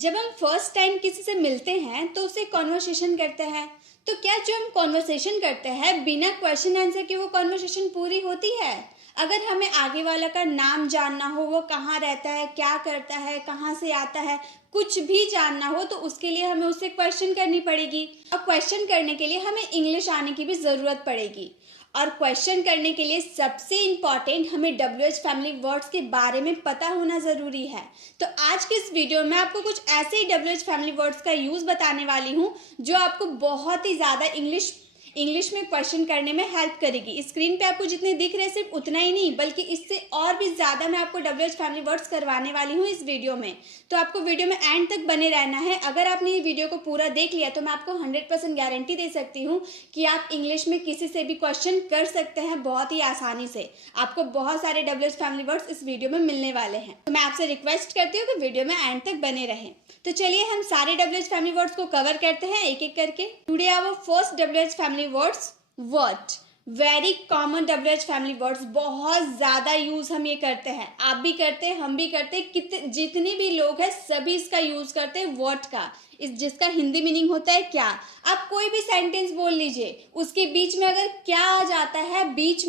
जब हम first time किसी से मिलते हैं तो उससे कॉन्वर्सेशन करते हैं। तो क्या जो हम कॉन्वर्सेशन करते हैं बिना क्वेश्चन आंसर के वो कॉन्वर्सेशन पूरी होती है? अगर हमें आगे वाला का नाम जानना हो, वो कहाँ रहता है, क्या करता है, कहाँ से आता है, कुछ भी जानना हो तो उसके लिए हमें उससे क्वेश्चन करनी पड़ेगी। और क्वेश्चन करने के लिए हमें इंग्लिश आने की भी ज़रूरत पड़ेगी। और क्वेश्चन करने के लिए सबसे इम्पॉर्टेंट हमें WH फैमिली वर्ड्स के बारे में पता होना ज़रूरी है। तो आज के इस वीडियो में आपको कुछ ऐसे ही WH फैमिली वर्ड्स का यूज़ बताने वाली हूँ जो आपको बहुत ही ज़्यादा इंग्लिश में क्वेश्चन करने में हेल्प करेगी। स्क्रीन पे आपको जितने दिख रहे हैं सिर्फ उतना ही नहीं बल्कि इससे और भी ज़्यादा मैं आपको WH फैमिली वर्ड्स करवाने वाली हूँ इस वीडियो में। तो आपको वीडियो में एंड तक बने रहना है। अगर आपने ये वीडियो को पूरा देख लिया तो मैं आपको 100% गारंटी दे सकती हूँ कि आप इंग्लिश में किसी से भी क्वेश्चन कर सकते हैं बहुत ही आसानी से। आपको बहुत सारे WH फैमिली वर्ड्स इस वीडियो में मिलने वाले हैं। तो मैं आपसे रिक्वेस्ट करती हूँ कि वीडियो में एंड तक बने रहें। तो चलिए हम सारे WH फैमिली वर्ड्स को कवर करते हैं एक एक करके। Today our first WH family words what. Very common WH family words, बहुत ज़्यादा यूज़ हम ये करते हैं। आप भी करते हैं, हम भी करते हैं, जितने भी लोग हैं सभी इसका यूज़ करते हैं व्हाट का। जिसका हिंदी मीनिंग होता है क्या। आप कोई भी सेंटेंस बोल लीजिए, उसके बीच में अगर क्या आ जाता है, बीच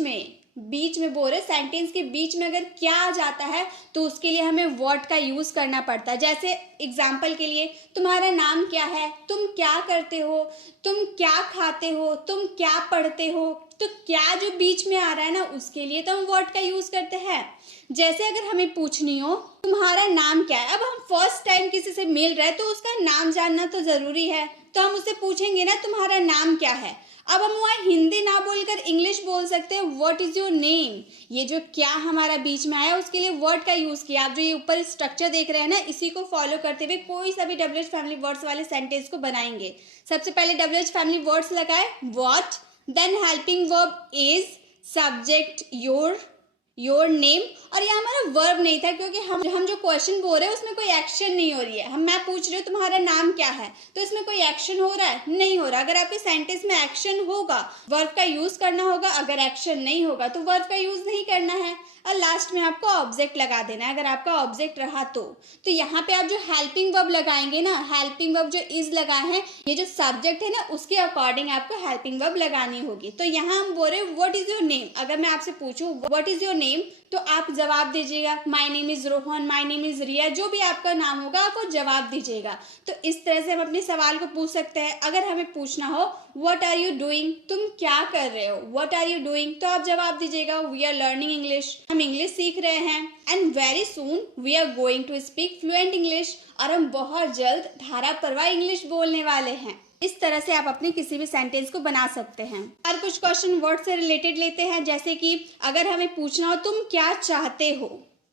में बोल रहे सेंटेंस के बीच में अगर क्या आ जाता है तो उसके लिए हमें व्हाट का यूज़ करना पड़ता है। जैसे एग्जाम्पल के लिए, तुम्हारा नाम क्या है, तुम क्या करते हो, तुम क्या खाते हो, तुम क्या पढ़ते हो। तो क्या जो बीच में आ रहा है ना उसके लिए तो हम व्हाट का यूज़ करते हैं। जैसे अगर हमें पूछनी हो तुम्हारा नाम क्या है, अब हम फर्स्ट टाइम किसी से मिल रहे हैं तो उसका नाम जानना तो ज़रूरी है। तो हम उससे पूछेंगे ना तुम्हारा नाम क्या है। अब हम वहाँ हिंदी ना बोलकर इंग्लिश बोल सकते हैं, व्हाट इज़ योर नेम। ये जो क्या हमारा बीच में आया उसके लिए वर्ड का यूज़ किया। आप जो ये ऊपर स्ट्रक्चर देख रहे हैं ना, इसी को फॉलो करते हुए कोई सा भी WH फैमिली वर्ड्स वाले सेंटेंस को बनाएंगे। सबसे पहले WH फैमिली वर्ड्स लगाए what, then helping verb is, subject your name. और ये हमारा वर्ब नहीं था क्योंकि हम जो क्वेश्चन बोल रहे हैं उसमें कोई एक्शन नहीं हो रही है। मैं पूछ रही हूँ तुम्हारा नाम क्या है, तो इसमें कोई एक्शन हो रहा है, नहीं हो रहा। अगर आपके सेंटेंस में एक्शन होगा वर्ब का यूज करना होगा, अगर एक्शन नहीं होगा तो वर्ब का यूज नहीं करना है। और लास्ट में आपको ऑब्जेक्ट लगा देना है अगर आपका ऑब्जेक्ट रहा तो यहाँ पे आप जो हेल्पिंग वर्ब लगाएंगे ना, हेल्पिंग वर्ब जो इज लगाए हैं, ये जो सब्जेक्ट है ना उसके अकॉर्डिंग आपको हेल्पिंग वर्ब लगानी होगी। तो यहाँ हम बोल रहे हैं व्हाट इज योर नेम। अगर मैं आपसे पूछूं व्हाट इज योर नेम तो आप जवाब दीजिएगा my name is Rohan, my name is Riya, जो भी आपका नाम होगा आप वो जवाब दीजिएगा। तो इस तरह से हम अपने सवाल को पूछ सकते हैं। अगर हमें पूछना हो व्हाट आर यू डूइंग, तुम क्या कर रहे हो, व्हाट आर यू डूइंग, तो आप जवाब दीजिएगा वी आर लर्निंग इंग्लिश, हम इंग्लिश सीख रहे हैं। And very soon we are going to speak fluent English, और हम बहुत जल्द धारा प्रवाह इंग्लिश बोलने वाले हैं। इस तरह से आप अपने किसी भी सेंटेंस को बना सकते हैं। और कुछ क्वेश्चन वर्ड से रिलेटेड लेते हैं। जैसे कि अगर हमें पूछना हो तुम क्या चाहते हो,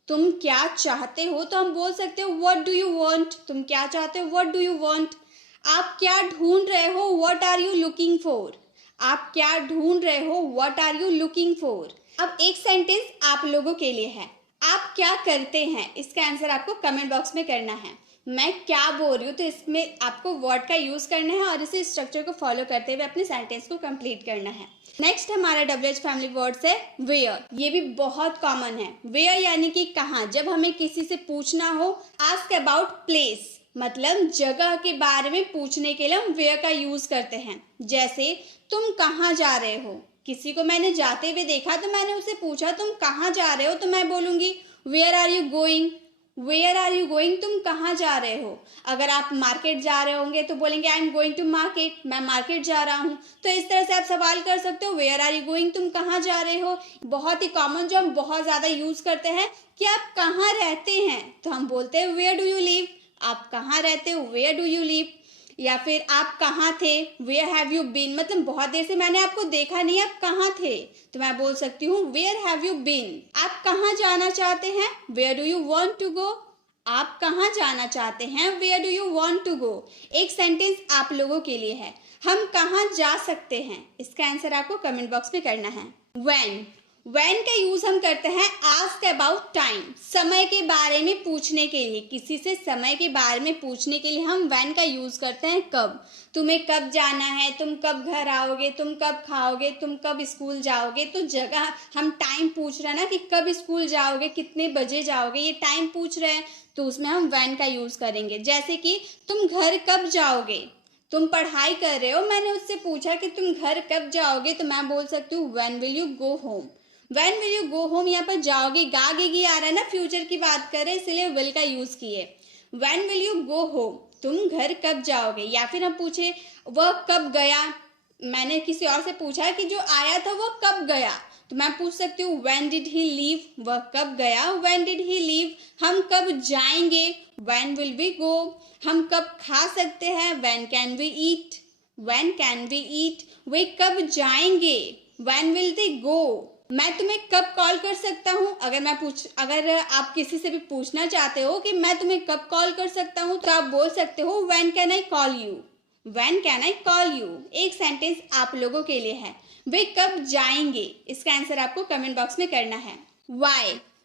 तुम क्या चाहते हो, तो हम बोल सकते हो व्हाट डू यू वांट। तुम क्या चाहते हो, व्हाट डू यू वांट। आप क्या ढूंढ रहे हो, what are you looking for. आप क्या ढूंढ रहे हो, what are you looking for. अब एक सेंटेंस आप लोगों के लिए है, आप क्या करते हैं, इसका आंसर आपको कमेंट बॉक्स में करना है। मैं क्या बोल रही हूँ तो इसमें आपको वर्ड का यूज करना है और इसी स्ट्रक्चर को फॉलो करते हुए अपने सेंटेंस को कंप्लीट करना है। नेक्स्ट हमारा WH फैमिली वर्ड्स है वेयर। ये भी बहुत कॉमन है। वेयर यानी कि कहाँ। जब हमें किसी से पूछना हो, आस्क अबाउट प्लेस, मतलब जगह के बारे में पूछने के लिए हम वेयर का यूज करते हैं। जैसे तुम कहाँ जा रहे हो, किसी को मैंने जाते हुए देखा तो मैंने उससे पूछा तुम कहाँ जा रहे हो, तो मैं बोलूंगी where are you going. Where are you going, तुम कहाँ जा रहे हो। अगर आप मार्केट जा रहे होंगे तो बोलेंगे I am going to market, मैं मार्केट जा रहा हूँ। तो इस तरह से आप सवाल कर सकते हो वेयर आर यू गोइंग, तुम कहाँ जा रहे हो। बहुत ही कॉमन जो हम बहुत ज़्यादा यूज़ करते हैं कि आप कहाँ रहते हैं, तो हम बोलते हैं वेयर डू यू लिव। आप कहाँ रहते हो, वेयर डू यू लिव। या फिर आप कहाँ थे, वेयर हैव यू बीन, मतलब बहुत देर से मैंने आपको देखा नहीं, आप कहाँ थे, तो मैं बोल सकती हूँ वेयर हैव यू बीन। आप कहाँ जाना चाहते हैं, where do you want to go. आप कहाँ जाना चाहते हैं, where do you want to go. एक सेंटेंस आप लोगों के लिए है, हम कहाँ जा सकते हैं, इसका आंसर आपको कमेंट बॉक्स में करना है। व्हेन, व्हेन का यूज हम करते हैं आस्क अबाउट टाइम, समय के बारे में पूछने के लिए। किसी से समय के बारे में पूछने के लिए हम व्हेन का यूज करते हैं। कब, तुम्हें कब जाना है, तुम कब घर आओगे, तुम कब खाओगे, तुम कब स्कूल जाओगे। तो जगह हम टाइम पूछ रहे हैं ना कि कब स्कूल जाओगे, कितने बजे जाओगे, ये टाइम पूछ रहे हैं, तो उसमें हम व्हेन का यूज करेंगे। जैसे कि तुम घर कब जाओगे, तुम पढ़ाई कर रहे हो, मैंने उससे पूछा कि तुम घर कब जाओगे, तो मैं बोल सकती हूँ when will you go home. When will you go home, यहाँ पर जाओगे गागेगी आ रहा है ना, फ्यूचर की बात करें इसलिए विल का यूज किए। When will you go home, तुम घर कब जाओगे। या फिर हम पूछे वह कब गया, मैंने किसी और से पूछा कि जो आया था वो कब गया, तो मैं पूछ सकती हूँ व्हेन डिड ही लीव, वह कब गया, व्हेन डिड ही लीव। हम कब जाएंगे, व्हेन विल वी गो। हम कब खा सकते हैं, when can we eat, when can we eat. वे कब जाएंगे, व्हेन विल दे गो। मैं तुम्हें कब कॉल कर सकता हूँ, अगर आप किसी से भी पूछना चाहते हो कि मैं तुम्हें कब कॉल कर सकता हूँ, तो आप बोल सकते हो when can I call you, when can I call you. एक सेंटेंस आप लोगों के लिए है, वे कब जाएंगे। इसका आंसर आपको कमेंट बॉक्स में करना है।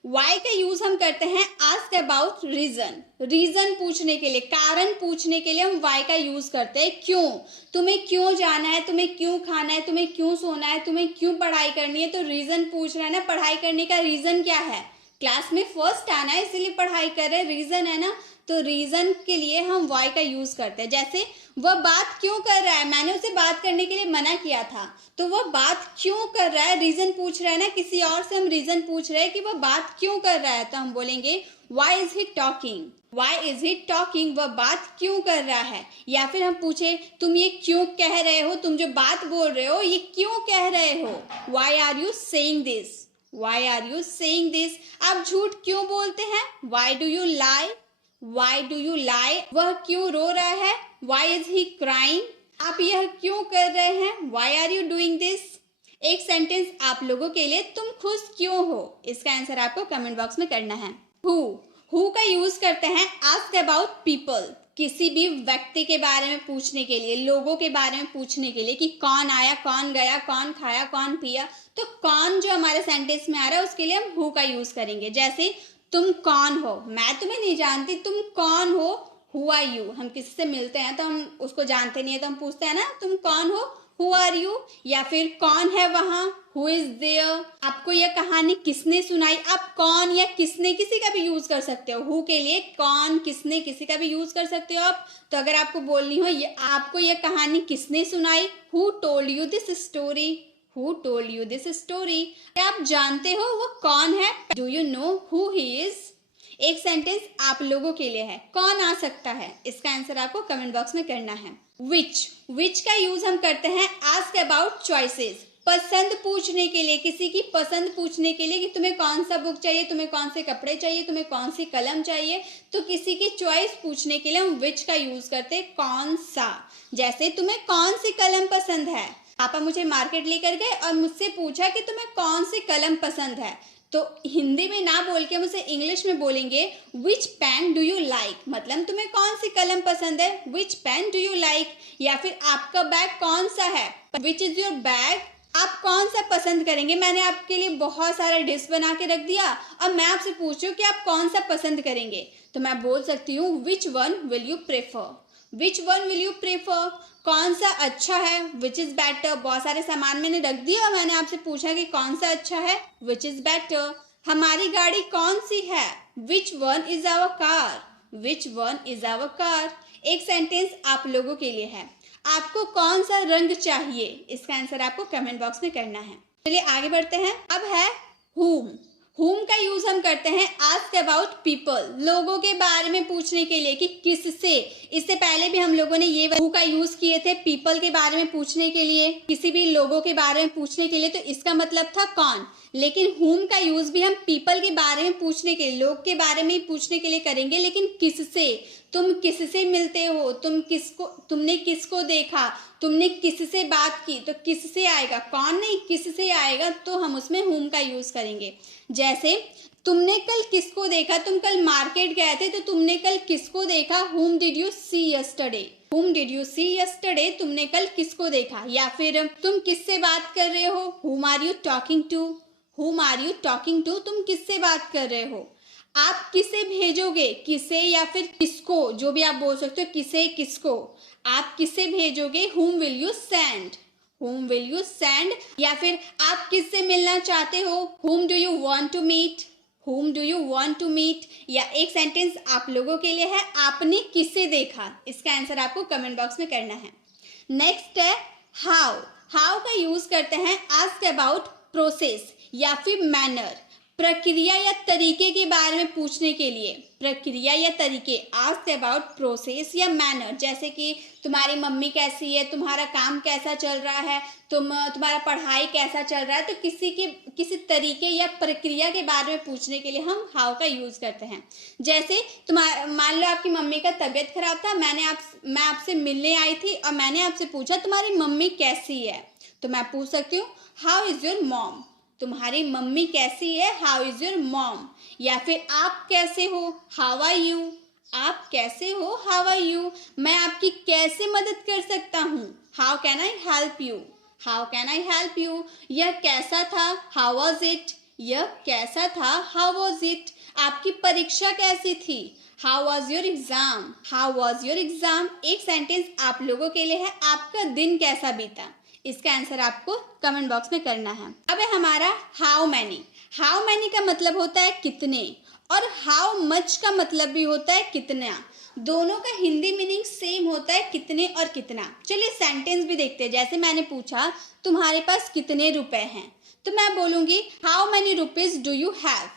वाई का यूज हम करते हैं आस्क अबाउट रीजन, रीजन पूछने के लिए, कारण पूछने के लिए हम वाई का यूज करते हैं। क्यों, तुम्हें क्यों जाना है, तुम्हें क्यों खाना है, तुम्हें क्यों सोना है, तुम्हें क्यों पढ़ाई करनी है। तो रीजन पूछ रहा है ना, पढ़ाई करने का रीजन क्या है, क्लास में फर्स्ट आना है इसीलिए पढ़ाई कर रहे हैं, रीजन है ना। तो रीजन के लिए हम वाई का यूज करते हैं। जैसे वह बात क्यों कर रहा है, मैंने उसे बात करने के लिए मना किया था, तो वह बात क्यों कर रहा है, रीजन पूछ रहा है ना, किसी और से हम रीजन पूछ रहे हैं कि वह बात क्यों कर रहा है, तो हम बोलेंगे why is he talking, why is he talking, वह बात क्यों कर रहा है। या फिर हम पूछे तुम ये क्यों कह रहे हो, तुम जो बात बोल रहे हो ये क्यों कह रहे हो, why are you saying this, why are you saying this. आप झूठ क्यों बोलते हैं, why do you lie, why do you lie. वह क्यों रो रहा है, वाई इज ही क्राइंग। आप यह क्यों कर रहे हैं, why are you doing this. एक सेंटेंस आप लोगों के लिए, तुम खुश क्यों हो। इसका आंसर आपको कमेंट बॉक्स में करना है। हु का यूज करते हैं आस्क अबाउट पीपल, किसी भी व्यक्ति के बारे में पूछने के लिए, लोगों के बारे में पूछने के लिए कि कौन आया, कौन गया, कौन खाया, कौन पिया। तो कौन जो हमारे सेंटेंस में आ रहा है उसके लिए हम हु का यूज करेंगे। जैसे तुम कौन हो, मैं तुम्हें नहीं जानती, तुम कौन हो, हु आर यू। हम किसी से मिलते हैं तो हम उसको जानते नहीं है तो हम पूछते हैं ना तुम कौन हो, हु आर यू। या फिर कौन है वहां, हु इज देयर। आपको यह कहानी किसने सुनाई, आप कौन या किसने किसी का भी यूज कर सकते हो। हु के लिए कौन, किसने, किसी का भी यूज कर सकते हो आप। तो अगर आपको बोलनी हो ये आपको यह कहानी किसने सुनाई, who told you this story, who told you this story. आप जानते हो वो कौन है, do you know who he is. एक सेंटेंस आप लोगों के लिए है, कौन आ सकता है। इसका आंसर आपको कमेंट बॉक्स में करना है। विच का यूज हम करते हैं आस्क अबाउट चॉइसेस, पसंद पूछने के लिए, किसी की पसंद पूछने के लिए कि तुम्हें कौन सा बुक चाहिए, तुम्हें कौन से कपड़े चाहिए, तुम्हें कौन सी कलम चाहिए। तो किसी की चॉइस पूछने के लिए हम विच का यूज करते हैं, कौन सा। जैसे तुम्हें कौन सी कलम पसंद है, पापा मुझे मार्केट लेकर गए और मुझसे पूछा कि तुम्हें कौन सी कलम पसंद है, तो हिंदी में ना बोल के हम उसे इंग्लिश में बोलेंगे विच पेन डू यू लाइक, मतलब तुम्हें कौन सी कलम पसंद है, विच पेन डू यू लाइक। या फिर आपका बैग कौन सा है, विच इज योर बैग। आप कौन सा पसंद करेंगे, मैंने आपके लिए बहुत सारा डिश बना के रख दिया और मैं आपसे पूछ रही हूँ कि आप कौन सा पसंद करेंगे, तो मैं बोल सकती हूँ which one will you prefer, which one will you prefer. कौन सा अच्छा है, विच इज बेटर। बहुत सारे सामान मैंने रख दिए और मैंने आपसे पूछा कि कौन सा अच्छा है, विच इज बेटर। हमारी गाड़ी कौन सी है, which one is our car, which one is our car. एक सेंटेंस आप लोगों के लिए है, आपको कौन सा रंग चाहिए। इसका आंसर आपको कमेंट बॉक्स में करना है। चलिए आगे बढ़ते हैं। अब है हुम का यूज हम करते हैं आस्क अबाउट पीपल, लोगों के बारे में पूछने के लिए कि किससे। इससे पहले भी हम लोगों ने ये हु का यूज किए थे पीपल के बारे में पूछने के लिए, किसी भी लोगों के बारे में पूछने के लिए, तो इसका मतलब था कौन। लेकिन हुम का यूज भी हम पीपल के बारे में पूछने के लिए, लोग के बारे में पूछने के लिए करेंगे, लेकिन किससे। तुम किससे मिलते हो, तुमने किसको देखा, तुमने किससे बात की, तो किससे आएगा, कौन नहीं किससे आएगा, तो हम उसमें हुम का यूज करेंगे। जैसे तुमने कल किसको देखा, तुम कल मार्केट गए थे तो तुमने कल किसको देखा, whom did you see yesterday, whom did you see yesterday, तुमने कल किसको देखा। या फिर तुम किससे बात कर रहे हो, whom are you talking to, Whom are you talking to? तुम किससे बात कर रहे हो? आप किसे भेजोगे? किसे या फिर किसको, जो भी आप बोल सकते हो, किसे किसको आप किसे भेजोगे? Whom will you send? Whom will you send? या फिर आप किससे मिलना चाहते हो? Whom do you want to meet? Whom do you want to meet? या एक सेंटेंस आप लोगों के लिए है, आपने किसे देखा? इसका आंसर आपको कमेंट बॉक्स में करना है। नेक्स्ट है हाउ। हाउ का यूज करते हैं आस्क अबाउट प्रोसेस या फिर मैनर, प्रक्रिया या तरीके के बारे में पूछने के लिए। प्रक्रिया या तरीके, आस्क अबाउट प्रोसेस या मैनर, जैसे कि तुम्हारी मम्मी कैसी है, तुम्हारा काम कैसा चल रहा है, तुम्हारा पढ़ाई कैसा चल रहा है। तो किसी तरीके या प्रक्रिया के बारे में पूछने के लिए हम हाउ का यूज करते हैं। जैसे मान लो आपकी मम्मी का तबीयत खराब था, मैं आपसे मिलने आई थी और मैंने आपसे पूछा तुम्हारी मम्मी कैसी है, तो मैं पूछ सकती हूँ हाउ इज योर मॉम? तुम्हारी मम्मी कैसी है? How is your mom? या फिर आप कैसे हो? How are you? आप कैसे हो? How are you? मैं आपकी कैसे मदद कर सकता हूँ? How can I help you? How can I help you? यह कैसा था? How was it? यह कैसा था? How was it? आपकी परीक्षा कैसी थी? How was your exam? How was your exam? एक सेंटेंस आप लोगों के लिए है, आपका दिन कैसा बीता? इसका आंसर आपको कमेंट बॉक्स में करना है। अब है हमारा हाउ मैनी। हाउ मैनी का मतलब होता है कितने, और हाउ मच का मतलब भी होता है कितना। दोनों का हिंदी मीनिंग सेम होता है, कितने और कितना। चलिए सेंटेंस भी देखते हैं। जैसे मैंने पूछा तुम्हारे पास कितने रुपए हैं, तो मैं बोलूंगी how many rupees do you have?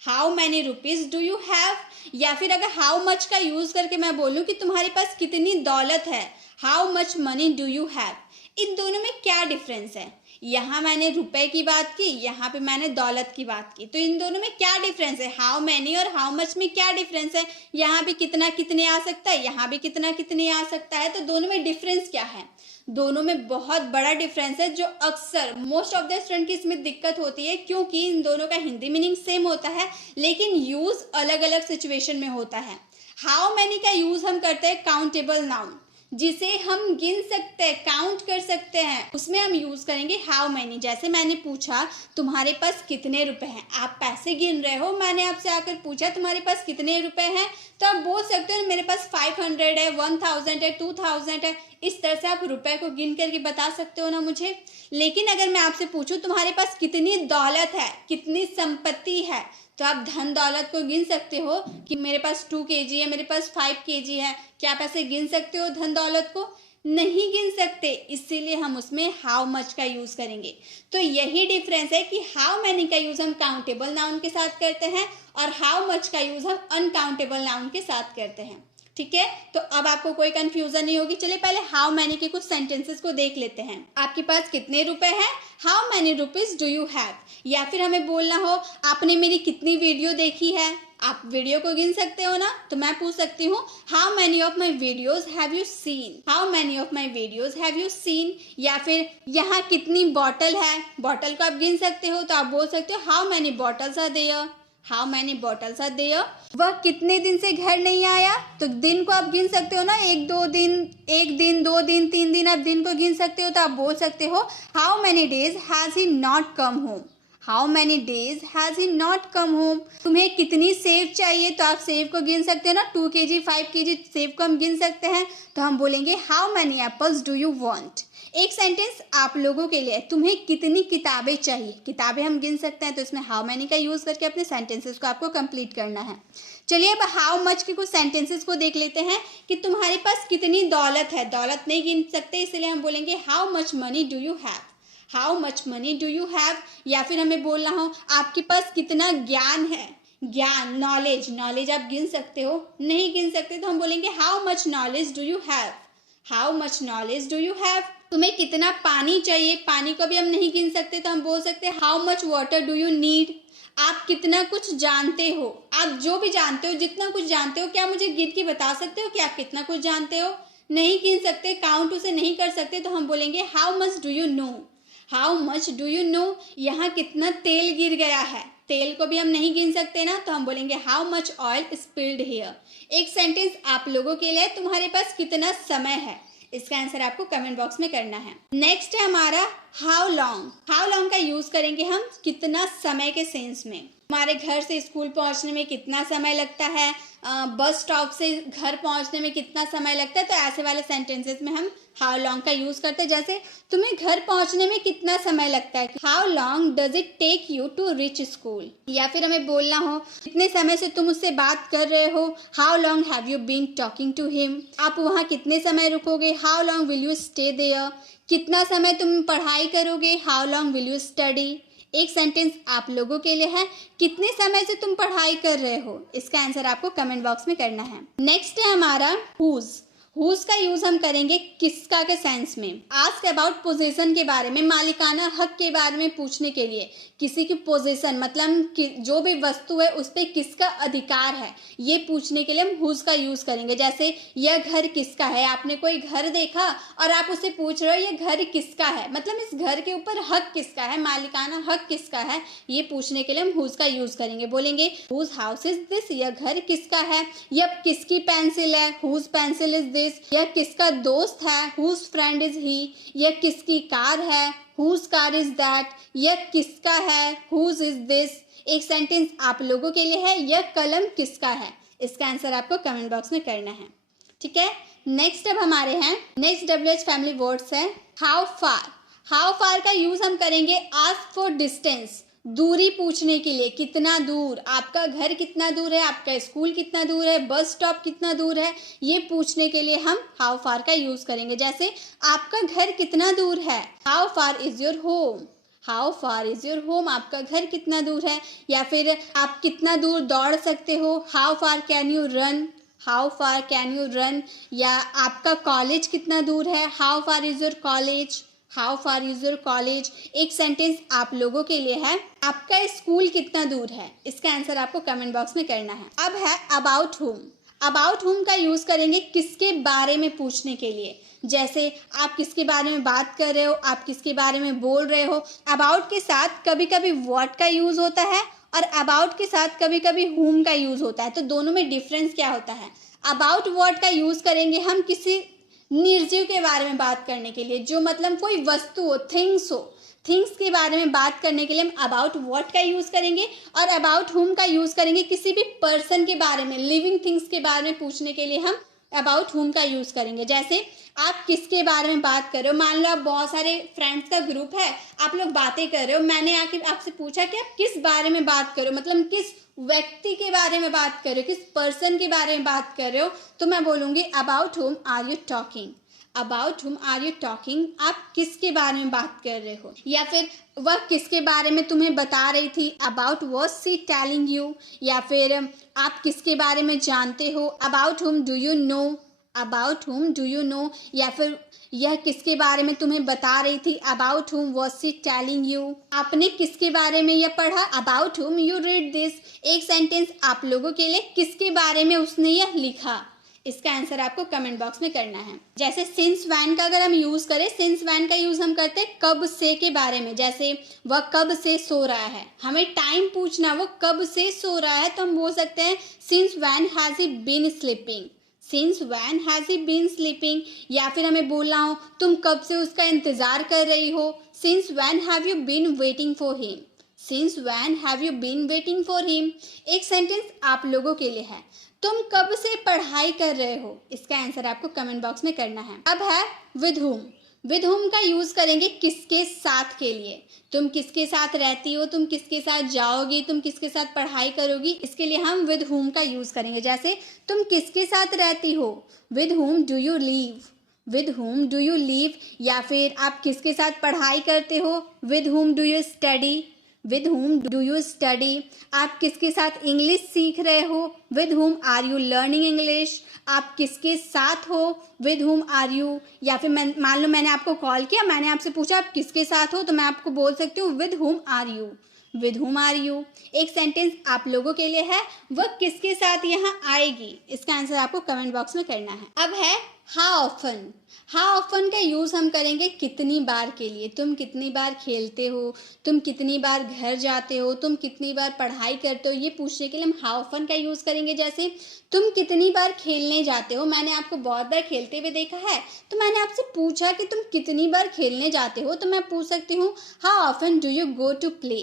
How many rupees do you have? या फिर अगर हाउ मच का यूज करके मैं बोलूं कि तुम्हारे पास कितनी दौलत है, how much money do you have? इन दोनों में क्या डिफरेंस है? यहाँ मैंने रुपए की बात की, यहाँ पे मैंने दौलत की बात की, तो इन दोनों में क्या डिफरेंस है? हाउ मैनी और हाउ मच में क्या डिफरेंस है? यहाँ भी कितना कितने आ सकता है, यहाँ भी कितना कितने आ सकता है, तो दोनों में डिफरेंस क्या है? दोनों में बहुत बड़ा डिफरेंस है, जो अक्सर मोस्ट ऑफ द स्टूडेंट की इसमें दिक्कत होती है, क्योंकि इन दोनों का हिंदी मीनिंग सेम होता है लेकिन यूज अलग अलग सिचुएशन में होता है। हाउ मैनी का यूज हम करते हैं काउंटेबल नाउन, जिसे हम गिन सकते हैं, काउंट कर सकते हैं, उसमें हम यूज करेंगे हाउ मैनी। जैसे मैंने पूछा तुम्हारे पास कितने रुपए हैं, आप पैसे गिन रहे हो, मैंने आपसे आकर पूछा तुम्हारे पास कितने रुपए हैं, तो आप बोल सकते हो मेरे पास 500 है, 1000 है, 2000 है। इस तरह से आप रुपए को गिन करके बता सकते हो ना मुझे। लेकिन अगर मैं आपसे पूछूं तुम्हारे पास कितनी दौलत है, कितनी संपत्ति है, तो आप धन दौलत को गिन सकते हो कि मेरे पास 2 kg है, मेरे पास 5 kg है। क्या आप ऐसे गिन सकते हो धन दौलत को? नहीं गिन सकते, इसीलिए हम उसमें हाउ मच का यूज करेंगे। तो यही डिफरेंस है कि हाउ मैनी का यूज हम काउंटेबल नाउन के साथ करते हैं और हाउ मच का यूज हम अनकाउंटेबल नाउन के साथ करते हैं। ठीक है, तो अब आपको कोई कंफ्यूजन नहीं होगी। चलिए पहले हाउ मैनी के कुछ सेंटेंसेस को देख लेते हैं। आपके पास कितने रुपए हैं? How many rupees do you have? या फिर हमें बोलना हो आपने मेरी कितनी वीडियो देखी है, आप वीडियो को गिन सकते हो ना, तो मैं पूछ सकती हूँ how many of my videos have you seen? How many of my videos have you seen? या फिर यहाँ कितनी बॉटल है, बॉटल को आप गिन सकते हो, तो आप बोल सकते हो how many bottles are there? How many bottles are there? वह कितने दिन से घर नहीं आया, तो दिन को आप गिन सकते हो ना, 1 दिन 2 दिन 3 दिन, आप दिन को गिन सकते हो, तो आप बोल सकते हो how many days has he not come home? How many days has he not come home? तुम्हें कितनी सेब चाहिए, तो आप सेब को गिन सकते हो ना, 2 kg 5 kg सेब को हम गिन सकते हैं, तो हम बोलेंगे how many apples do you want? एक सेंटेंस आप लोगों के लिए, तुम्हें कितनी किताबें चाहिए, किताबें हम गिन सकते हैं, तो इसमें हाउ मैनी का यूज करके अपने सेंटेंसेस को आपको कंप्लीट करना है। चलिए अब हाउ मच के कुछ सेंटेंसेस को देख लेते हैं कि तुम्हारे पास कितनी दौलत है। दौलत नहीं गिन सकते, इसलिए हम बोलेंगे how much money do you have? How much money do you have? या फिर हमें बोलना हो आपके पास कितना ज्ञान है, ज्ञान नॉलेज, नॉलेज आप गिन सकते हो, नहीं गिन सकते, तो हम बोलेंगे how much knowledge do you have? How much knowledge do you have? तुम्हें कितना पानी चाहिए, पानी को भी हम नहीं गिन सकते, तो हम बोल सकते हैं how much water do you need? आप कितना कुछ जानते हो, आप जो भी जानते हो, जितना कुछ जानते हो, क्या मुझे गिन के बता सकते हो कि आप कितना कुछ जानते हो? नहीं गिन सकते, काउंट उसे नहीं कर सकते, तो हम बोलेंगे how much do you know? How much do you know? यहाँ कितना तेल गिर गया है, तेल को भी हम नहीं गिन सकते ना, तो हम बोलेंगे how much oil spilled here? एक सेंटेंस आप लोगों के लिए, तुम्हारे पास कितना समय है? इसका आंसर आपको कमेंट बॉक्स में करना है। नेक्स्ट है हमारा हाउ लॉन्ग। हाउ लॉन्ग का यूज करेंगे हम कितना समय के सेंस में। हमारे घर से स्कूल पहुंचने में कितना समय लगता है, बस स्टॉप से घर पहुंचने में कितना समय लगता है, तो ऐसे वाले सेंटेंसेस में हम हाउ लॉन्ग का यूज करते हैं। जैसे तुम्हें घर पहुंचने में कितना समय लगता है, how long does it take you to reach school. या फिर हमें बोलना हो कितने समय से तुम उससे बात कर रहे हो, how long have you been talking to him. आप वहाँ कितने समय रुकोगे, how long will you stay there. कितना समय तुम पढ़ाई करोगे, how long will you study. एक सेंटेंस आप लोगों के लिए है, कितने समय से तुम पढ़ाई कर रहे हो। इसका आंसर आपको कमेंट बॉक्स में करना है। नेक्स्ट है हमारा हुज। हुज का यूज हम करेंगे किसका के सेंस में। आस्क अबाउट पोजीशन के बारे में, मालिकाना हक के बारे में पूछने के लिए। किसी की पोजीशन मतलब जो भी वस्तु है उस पर किसका अधिकार है, ये पूछने के लिए हम हुज का यूज करेंगे। जैसे यह घर किसका है, आपने कोई घर देखा और आप उससे पूछ रहे हो यह घर किसका है, मतलब इस घर के ऊपर हक किसका है, मालिकाना हक किसका है, ये पूछने के लिए हम हुज का यूज करेंगे। बोलेंगे हुज हाउस इज दिस, यह घर किसका है, यह किसकी पेंसिल है, हुज पेंसिल इज दिस, यह किसका दोस्त है, हुज फ्रेंड इज ही, यह किसकी कार है, हुज कार इज दैट, यह किसका है, हुज इज दिस। एक सेंटेंस आप लोगों के लिए है, यह कलम किसका है। इसका आंसर आपको कमेंट बॉक्स में करना है, ठीक है। नेक्स्ट अब हमारे हैं नेक्स्ट WH फैमिली वर्ड्स है हाउ फार। हाउ फार का यूज हम करेंगे आस्क फॉर डिस्टेंस, दूरी पूछने के लिए। कितना दूर, आपका घर कितना दूर है, आपका स्कूल कितना दूर है, बस स्टॉप कितना दूर है, ये पूछने के लिए हम हाउ फार का यूज करेंगे। जैसे आपका घर कितना दूर है, how far is your home. How far is your home, आपका घर कितना दूर है। या फिर आप कितना दूर दौड़ सकते हो, how far can you run. How far can you run. या आपका कॉलेज कितना दूर है, how far is your college. How far is your college. एक सेंटेंस आप लोगों के लिए है, आपका स्कूल कितना दूर है। इसका आंसर आपको कमेंट बॉक्स में करना है। अब है अबाउट हुम। अबाउट हुम का यूज करेंगे किसके बारे में पूछने के लिए। जैसे आप किसके बारे में बात कर रहे हो, आप किसके बारे में बोल रहे हो। अबाउट के साथ कभी कभी व्हाट का यूज होता है और अबाउट के साथ कभी कभी हुम का यूज होता है, तो दोनों में डिफरेंस क्या होता है। अबाउट व्हाट का यूज करेंगे हम किसी निर्जीव के बारे में बात करने के लिए, जो मतलब कोई वस्तु हो, थिंग्स हो, थिंग्स के बारे में बात करने के लिए हम अबाउट व्हाट का यूज करेंगे। और अबाउट हुम का यूज करेंगे किसी भी पर्सन के बारे में, लिविंग थिंग्स के बारे में पूछने के लिए हम अबाउट हुम का यूज करेंगे। जैसे आप किसके बारे में बात कर रहे हो, मान लो आप बहुत सारे फ्रेंड्स का ग्रुप है, आप लोग बातें कर रहे हो, मैंने आके आपसे पूछा कि आप किस बारे में बात कर रहे हो, मतलब किस व्यक्ति के बारे में बात कर रहे हो, किस पर्सन के बारे में बात कर रहे हो, तो मैं बोलूँगी about whom are you talking. About whom are you talking, आप किसके बारे में बात कर रहे हो। या फिर वह किसके बारे में तुम्हें बता रही थी, about was she telling you. या फिर आप किसके बारे में जानते हो, अबाउट हुम डू यू नो। अबाउट हुम डू यू नो। या फिर यह किसके बारे में तुम्हें बता रही थी, अबाउट हुम वॉज सी टेलिंग यू। आपने किसके बारे में यह पढ़ा, about whom you read this. एक सेंटेंस आप लोगों के लिए, किसके बारे में उसने यह लिखा। इसका आंसर आपको कमेंट बॉक्स में करना है। जैसे सिंस वैन का अगर हम यूज करें, सिंस वैन का यूज हम करते हैं कब से के बारे में। जैसे वह कब से सो रहा है, हमें टाइम पूछना, वो कब से सो रहा है, तो हम बोल सकते हैं since when has he been sleeping. Since when has he been sleeping. या फिर हमें बोलना हो तुम कब से उसका इंतजार कर रही हो, since when have you been waiting for him. Since when have you been waiting for him. एक सेंटेंस आप लोगों के लिए है, तुम कब से पढ़ाई कर रहे हो। इसका आंसर आपको कमेंट बॉक्स में करना है। अब है विद हुम। विद हुम का यूज करेंगे किसके साथ के लिए। तुम किसके साथ रहती हो, तुम किसके साथ जाओगी, तुम किसके साथ पढ़ाई करोगी, इसके लिए हम विद हुम का यूज करेंगे। जैसे तुम किसके साथ रहती हो, with whom do you leave. With whom do you leave. या फिर आप किसके साथ पढ़ाई करते हो, with whom do you study. With whom do you study. आप किसके साथ इंग्लिश सीख रहे हो, with whom are you learning English. आप किसके साथ हो, विद हुम आर यू। या फिर मान लो मैंने आपको कॉल किया, मैंने आपसे पूछा आप किसके साथ हो, तो मैं आपको बोल सकती हूँ with whom are you. With whom are you. एक सेंटेंस आप लोगों के लिए है, वह किसके साथ यहाँ आएगी, इसका आंसर आपको कमेंट बॉक्स में करना है। अब है हाउ ऑफन। हाउ ऑफन का यूज़ हम करेंगे कितनी बार के लिए। तुम कितनी बार खेलते हो, तुम कितनी बार घर जाते हो, तुम कितनी बार पढ़ाई करते हो, ये पूछने के लिए हम हाउ ऑफन का यूज़ करेंगे। जैसे तुम कितनी बार खेलने जाते हो, मैंने आपको बहुत बार खेलते हुए देखा है, तो मैंने आपसे पूछा कि तुम कितनी बार खेलने जाते हो, तो मैं पूछ सकती हूँ how often do you go to play.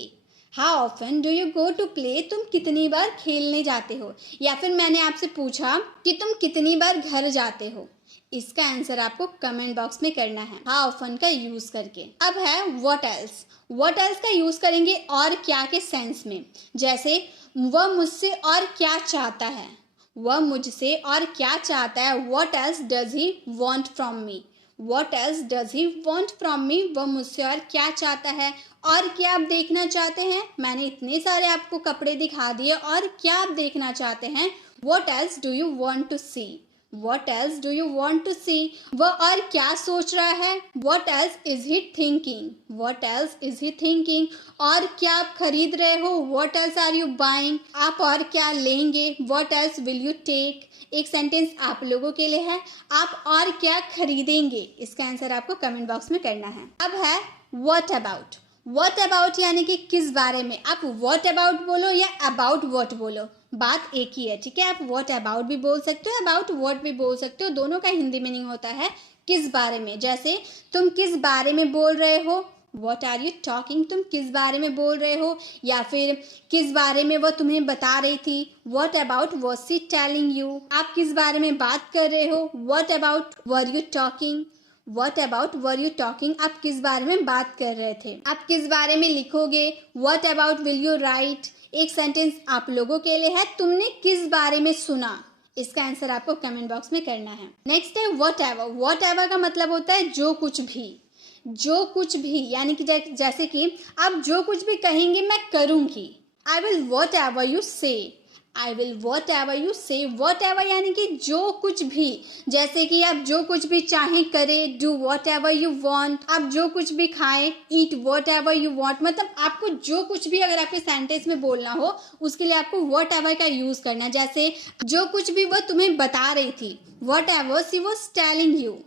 How often do you go to play, तुम कितनी बार खेलने जाते हो। या फिर मैंने आपसे पूछा कि तुम कितनी बार घर जाते हो, इसका आंसर आपको कमेंट बॉक्स में करना है हाउ ऑफन का यूज करके। अब है व्हाट एल्स। व्हाट एल्स का यूज करेंगे और क्या के सेंस में। जैसे वह मुझसे और क्या चाहता है, वह मुझसे और क्या चाहता है। What else does he want from me. What else does he want from me, वह मुझसे और क्या चाहता है, और क्या आप देखना चाहते हैं। मैंने इतने सारे आपको कपड़े दिखा दिए, और क्या आप देखना चाहते हैं। What else do you want to see. What else do you want to see? वह और क्या सोच रहा है। What else is he thinking? What else is he thinking? और क्या आप खरीद रहे हो। What else are you buying? आप और क्या लेंगे। What else will you take? एक सेंटेंस आप लोगों के लिए है, आप और क्या खरीदेंगे, इसका आंसर आपको कमेंट बॉक्स में करना है। अब है what about। वॉट अबाउट यानी कि किस बारे में। आप वॉट अबाउट बोलो या अबाउट वॉट बोलो, बात एक ही है, ठीक है। आप वॉट अबाउट भी बोल सकते हो, अबाउट वॉट भी बोल सकते हो, दोनों का हिंदी मीनिंग होता है किस बारे में। जैसे तुम किस बारे में बोल रहे हो, वॉट आर यू टॉकिंग, तुम किस बारे में बोल रहे हो। या फिर किस बारे में वह तुम्हें बता रही थी, what about was she telling you. आप किस बारे में बात कर रहे हो, what about were you talking. What about were you talking, आप किस बारे में बात कर रहे थे। आप किस बारे में लिखोगे, what about will you right. एक सेंटेंस आप लोगों के लिए है, तुमने किस बारे में सुना, इसका आंसर आपको कमेंट बॉक्स में करना है। नेक्स्ट है वॉट एवर। वॉट एवर का मतलब होता है जो कुछ भी। जो कुछ भी यानी कि जैसे कि आप जो कुछ भी कहेंगे मैं करूंगी। I will whatever you say. I will whatever you say. Whatever यानी कि जो कुछ भी। जैसे कि आप जो कुछ भी चाहें करें, do what ever you want. आप जो कुछ भी खाएं, eat what ever you want. मतलब आपको जो कुछ भी अगर आपके सेंटेंस में बोलना हो, उसके लिए आपको वॉट एवर का यूज करना है। जैसे जो कुछ भी वह तुम्हें बता रही थी, what ever she was telling you.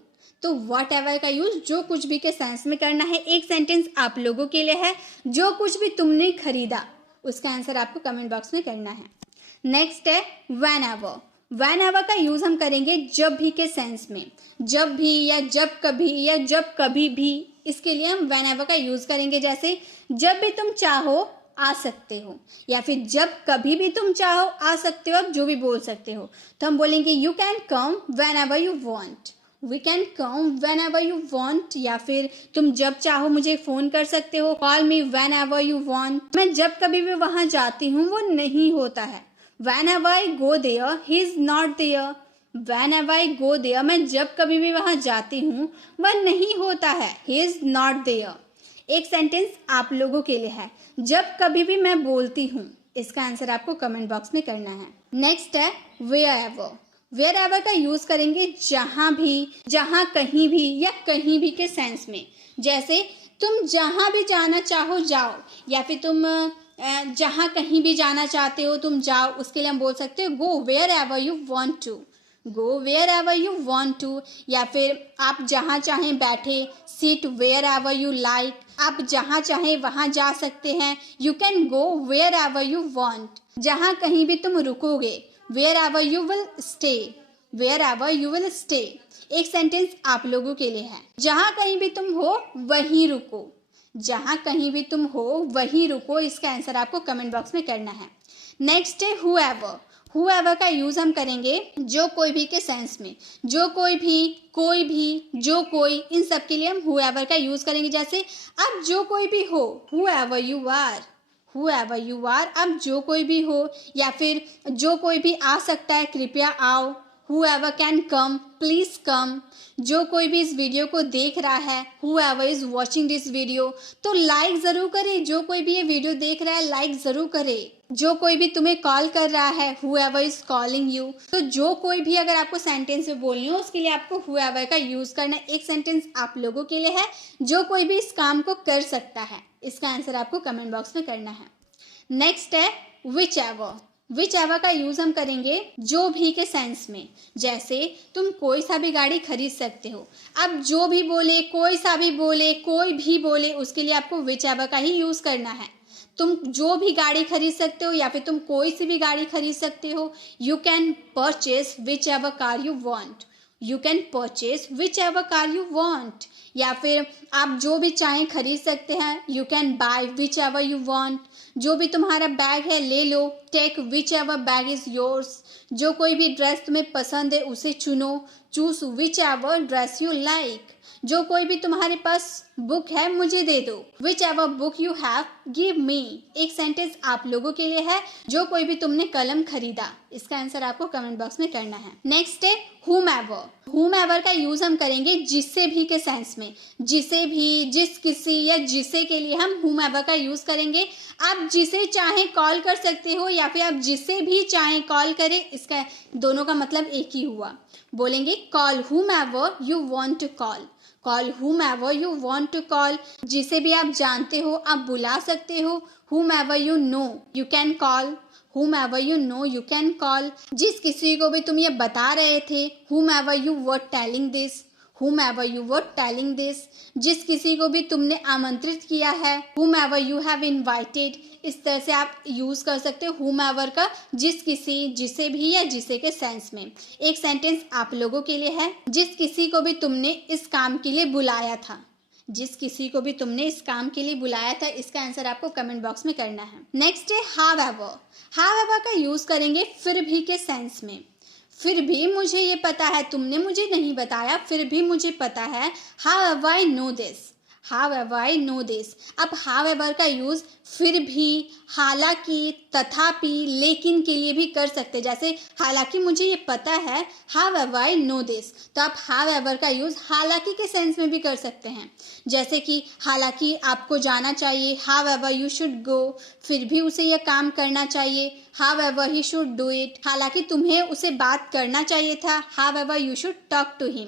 तो वॉट एवर का यूज जो कुछ भी के सेंस में करना है। एक सेंटेंस आप लोगों के लिए है, जो कुछ भी तुमने खरीदा, उसका आंसर आपको कमेंट बॉक्स में करना है। नेक्स्ट है व्हेन एवर। व्हेन एवर का यूज हम करेंगे जब भी के सेंस में। जब भी या जब कभी या जब कभी भी, इसके लिए हम व्हेन एवर का यूज करेंगे। जैसे जब भी तुम चाहो आ सकते हो, या फिर जब कभी भी तुम चाहो आ सकते हो, आप जो भी बोल सकते हो। तो हम बोलेंगे you can come whenever you want. We can come whenever you want. या फिर तुम जब चाहो मुझे फ़ोन कर सकते हो, call me when ever you want. मैं जब कभी भी वहाँ जाती हूँ वो नहीं होता है। Whenever I go there, he is not there. Whenever I go there, मैं जब कभी भी वहाँ जाती हूँ वह नहीं होता है, he is not there. एक सेंटेंस आप लोगों के लिए है, जब कभी भी मैं बोलती हूँ, इसका आंसर आपको कमेंट बॉक्स में करना है। नेक्स्ट है wherever। wherever का यूज करेंगे जहाँ भी, जहाँ कहीं भी या कहीं भी के सेंस में। जैसे तुम जहाँ भी जाना चाहो जाओ, या फिर तुम जहाँ कहीं भी जाना चाहते हो तुम जाओ, उसके लिए हम बोल सकते हो go wherever you want to. Go wherever you want to. या फिर आप जहाँ चाहें बैठे, seat wherever you like. आप जहाँ चाहें वहाँ जा सकते हैं, you can go wherever you want. जहाँ कहीं भी तुम रुकोगे, wherever you will stay. Wherever you will stay. एक सेंटेंस आप लोगों के लिए है, जहाँ कहीं भी तुम हो वहीं रुको। जहाँ कहीं भी तुम हो वहीं रुको, इसका आंसर आपको कमेंट बॉक्स में करना है। नेक्स्ट है whoever। whoever का यूज हम करेंगे जो कोई भी के सेंस में। जो कोई भी, जो कोई, इन सब के लिए हम whoever का यूज करेंगे। जैसे आप जो कोई भी हो, whoever you are। whoever you are, आप जो कोई भी हो। या फिर जो कोई भी आ सकता है, कृपया आओ। whoever can come, please come। जो कोई भी इस वीडियो को देख रहा है, whoever is watching this video, तो लाइक ज़रूर करे। जो कोई भी ये वीडियो देख रहा है लाइक ज़रूर करे। जो कोई भी तुम्हें कॉल कर रहा है, whoever is calling you। तो जो कोई भी अगर आपको सेंटेंस में बोलनी हो उसके लिए आपको whoever का यूज़ करना है। एक सेंटेंस आप लोगों के लिए है, जो कोई भी इस काम को कर सकता है। इसका आंसर आपको कमेंट बॉक्स में करना है। नेक्स्ट है whichever। whichever का यूज़ हम करेंगे जो भी के सेंस में। जैसे तुम कोई सा भी गाड़ी खरीद सकते हो। अब जो भी बोले, कोई सा भी बोले, कोई भी बोले, उसके लिए आपको whichever का ही यूज़ करना है। तुम जो भी गाड़ी खरीद सकते हो या फिर तुम कोई सी भी गाड़ी खरीद सकते हो। You can purchase whichever car you want. You can purchase whichever car you want. या फिर आप जो भी चाहें खरीद सकते हैं। You can buy whichever you want. जो भी तुम्हारा बैग है ले लो। Take whichever bag is yours. जो कोई भी ड्रेस तुम्हें पसंद है उसे चुनो। Choose whichever dress you like. जो कोई भी तुम्हारे पास बुक है मुझे दे दो। Which ever book you have give me. एक सेंटेंस आप लोगों के लिए है, जो कोई भी तुमने कलम खरीदा। इसका आंसर आपको कमेंट बॉक्स में करना है। नेक्स्ट है whomever। whomever का यूज हम करेंगे जिससे भी के सेंस में। जिसे भी, जिस, किसी या जिसे के लिए हम whomever का यूज करेंगे। आप जिसे चाहें कॉल कर सकते हो या फिर आप जिसे भी चाहें कॉल करें। इसका दोनों का मतलब एक ही हुआ। बोलेंगे call whomever you want to call। Call whomever you want to call। जिसे भी आप जानते हो आप बुला सकते हो। whomever you know you can call। whomever you know you can call। जिस किसी को भी तुम ये बता रहे थे। whomever you were telling this। whomever you were telling this। जिस किसी को भी तुमने आमंत्रित किया है। whomever you have invited। इस तरह से आप यूज़ कर सकते हो whomever का जिस किसी, जिसे भी या जिसे के सेंस में। एक सेंटेंस आप लोगों के लिए है, जिस किसी को भी तुमने इस काम के लिए बुलाया था। जिस किसी को भी तुमने इस काम के लिए बुलाया था। इसका आंसर आपको कमेंट बॉक्स में करना है। नेक्स्ट है however। however का यूज़ करेंगे फिर भी के सेंस में। फिर भी मुझे ये पता है, तुमने मुझे नहीं बताया, फिर भी मुझे पता है। however I know this। however I know this। अब however का यूज़ फिर भी, हालांकि, तथापि, लेकिन के लिए भी कर सकते हैं। जैसे हालांकि मुझे ये पता है however I know this। तो आप however का यूज़ हालांकि के सेंस में भी कर सकते हैं। जैसे कि हालांकि आपको जाना चाहिए however you should go। फिर भी उसे यह काम करना चाहिए however he should do it। हालांकि तुम्हें उसे बात करना चाहिए था however you should talk to him।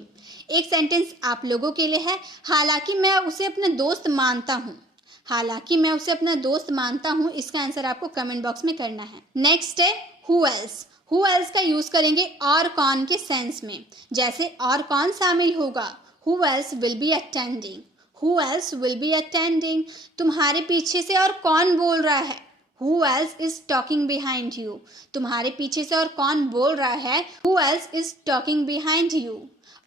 एक सेंटेंस आप लोगों के लिए है, हालांकि मैं उसे अपना दोस्त मानता हूँ। हालांकि मैं उसे अपना दोस्त मानता हूँ। इसका आंसर आपको कमेंट बॉक्स में करना है। नेक्स्ट है who else। who else का यूज़ करेंगे और कौन के सेंस में। जैसे और कौन शामिल होगा। who else will be attending। who else will be attending। तुम्हारे पीछे से और कौन बोल रहा है। who else is talking behind you। तुम्हारे पीछे से और कौन बोल रहा है। who else is talking behind you।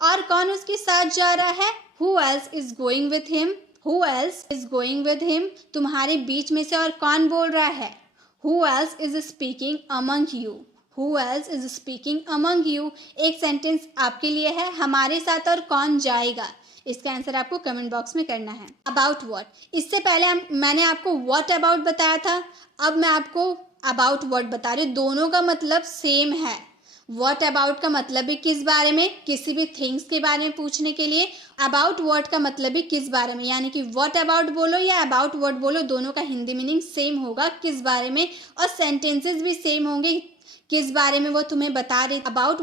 और कौन उसके साथ जा रहा है। who else is going with him। who else is going with him। तुम्हारे बीच में से और कौन बोल रहा है। who else is speaking among you। who else is speaking among you। एक सेंटेंस आपके लिए है, हमारे साथ और कौन जाएगा। इसका आंसर आपको कमेंट बॉक्स में करना है। About what. इससे पहले मैंने आपको व्हाट अबाउट बताया था, अब मैं आपको अबाउट व्हाट बता रही हूँ। दोनों का मतलब सेम है। व्हाट अबाउट का मतलब भी किस बारे में, किसी भी थिंग्स के बारे में पूछने के लिए। अबाउट व्हाट का मतलब भी किस बारे में, यानी कि व्हाट अबाउट बोलो या अबाउट व्हाट बोलो, दोनों का हिंदी मीनिंग सेम होगा, किस बारे में। और सेंटेंसेस भी सेम होंगे, किस बारे में वो तुम्हें बता रही। About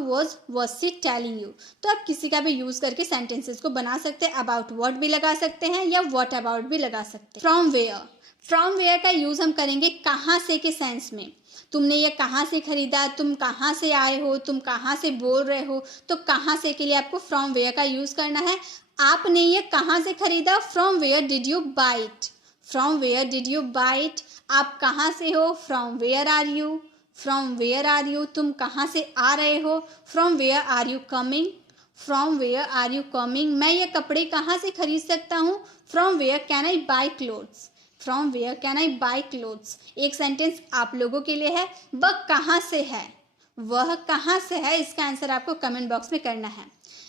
was she telling you. तो आप किसी का भी यूज़ करके सेंटेंसेस को बना सकते हैं। अबाउट व्हाट भी लगा सकते हैं या व्हाट अबाउट भी लगा सकते हैं। From where. फ्रॉम वेयर का यूज़ हम करेंगे कहाँ से के सेंस में। तुमने ये कहाँ से खरीदा, तुम कहाँ से आए हो, तुम कहाँ से बोल रहे हो। तो कहाँ से के लिए आपको फ्रॉम वेयर का यूज़ करना है। आपने ये कहाँ से खरीदा। From where did you buy it. From where did you buy it. आप कहाँ से हो। From where are you. From where are you. तुम कहाँ से आ रहे हो। From where are you coming. From where are you coming. मैं ये कपड़े कहाँ से खरीद सकता हूँ। From where can I buy clothes. From where can I buy clothes. एक सेंटेंस आप लोगों के लिए है, वह कहाँ से है। वह कहाँ से है। इसका आंसर आपको कमेंट बॉक्स में करना है।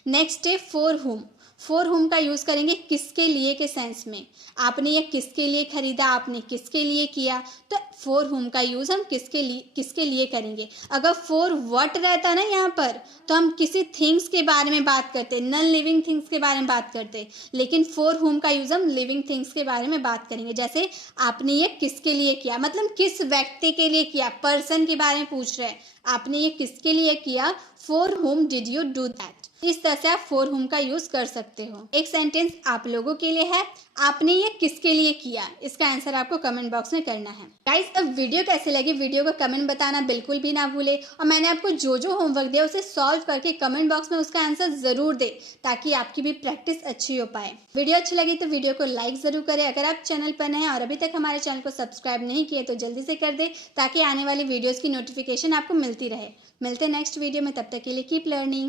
नेक्स्ट है फॉर हुम। फॉर हुम का यूज़ करेंगे किसके लिए के सेंस में। आपने ये किसके लिए खरीदा, आपने किसके लिए किया, तो फॉर हुम का यूज़ हम किसके लिए करेंगे। अगर फॉर व्हाट रहता ना यहाँ पर, तो हम किसी थिंग्स के बारे में बात करते, नॉन लिविंग थिंग्स के बारे में बात करते, लेकिन फॉर हुम का यूज़ हम लिविंग थिंग्स के बारे में बात करेंगे। जैसे आपने ये किसके लिए किया, मतलब किस व्यक्ति के लिए किया, पर्सन के बारे में पूछ रहे हैं, आपने ये किसके लिए किया, फॉर हुम डिड यू डू दैट। इस तरह से आप फॉर हुम का यूज कर सकते हो। एक सेंटेंस आप लोगों के लिए है, आपने ये किसके लिए किया, इसका आंसर आपको कमेंट बॉक्स में करना है। गाइस, अब वीडियो कैसे लगी वीडियो को कमेंट बताना बिल्कुल भी ना भूले, और मैंने आपको जो जो होमवर्क दिया उसे सॉल्व करके कमेंट बॉक्स में उसका आंसर जरूर दे, ताकि आपकी भी प्रैक्टिस अच्छी हो पाए। वीडियो अच्छी लगी तो वीडियो को लाइक जरूर करें। अगर आप चैनल पर नए हैं और अभी तक हमारे चैनल को सब्सक्राइब नहीं किए तो जल्दी से कर दे, ताकि आने वाली वीडियोज की नोटिफिकेशन आपको मिलती रहे। मिलते हैं नेक्स्ट वीडियो में, तब तक के लिए कीप लर्निंग।